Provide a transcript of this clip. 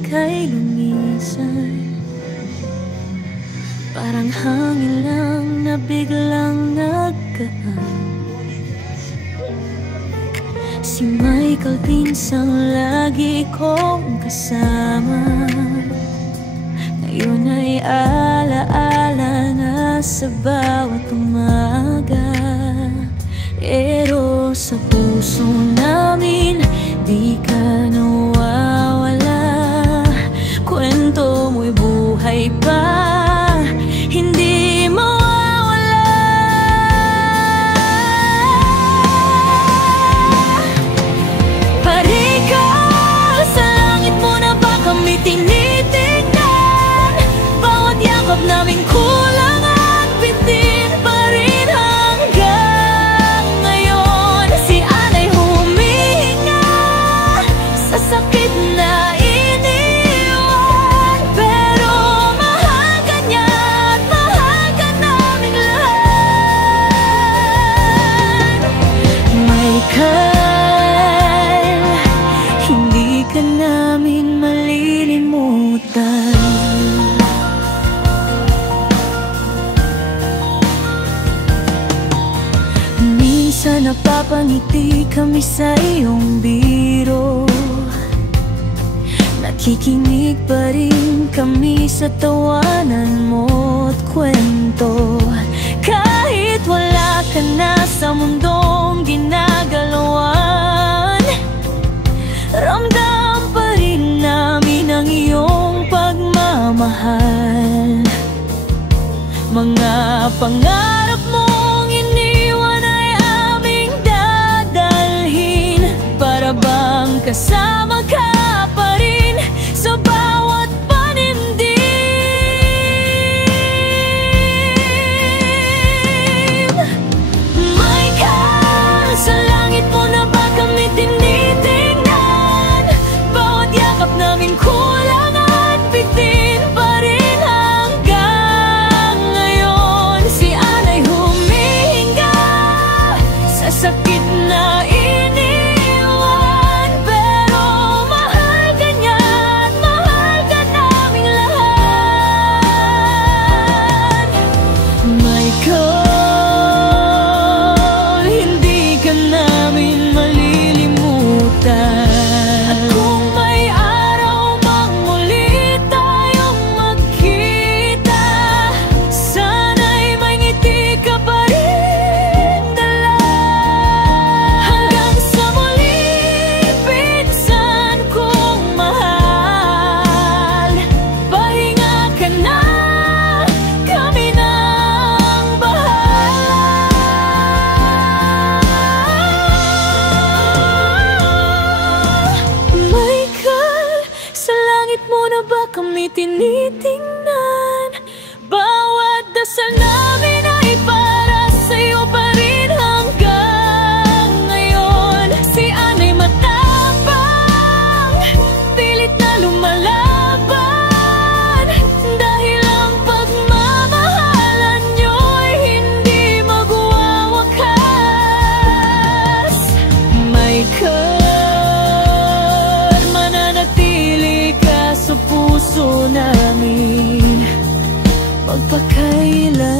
ika'y lumisan. Parang hangin lang na biglang nagkaan. Si Michael pinsang lagi kong kasama, ngayon ay alaala na sa bawat umaga. Pero sa puso namin di ka nawawala. Kwento mo'y buhay pa, hindi mawawala. Parikal sa langit mo na ba kami tinitingnan? Bawat yakap naming kulang at bitin pa rin hanggang ngayon. Si Anay humihinga sa sakit na iniwan, pero mahal ka niya at mahal ka naming lahat. Michael, hindi ka namin malilimutan. Minsan napapangiti kami sa iyong biro, nakikinig pa rin kami sa tawanan mo't kwento. Kahit wala ka na sa mundong ginagalawan, ramdam pa rin namin ang iyong pagmamahal. Mga pangarap mong iniwan ay aming dadalhin, para bang kasama ka pa rin sa bawat panindim. Michael, sa langit mo na ba kami tinitingnan? Bawat yakap namin kulang at bitin pa rin hanggang ngayon. Si Anay humihinga sa sakit na iniwan, pero mahal ka niya at mahal ka naming lahat. Michael, hindi ka namin malilimutan. At kung may araw mang muli tayong magkita, sana'y may ngiti ka pa rin dala. Hanggang sa muli, pinsan kong mahal, pahinga ka na, kami nang bahala. Michael, sa langit mo na ba kami tinitingnan? Bawat dasal namin ay para sa'yo pa rin hanggang ngayon. Si Anay matapang, pilit na lumalaban, dahil ang pagmamahalan niyo'y hindi magwawakas. Michael, mananatili ka sa puso namin magpakailan.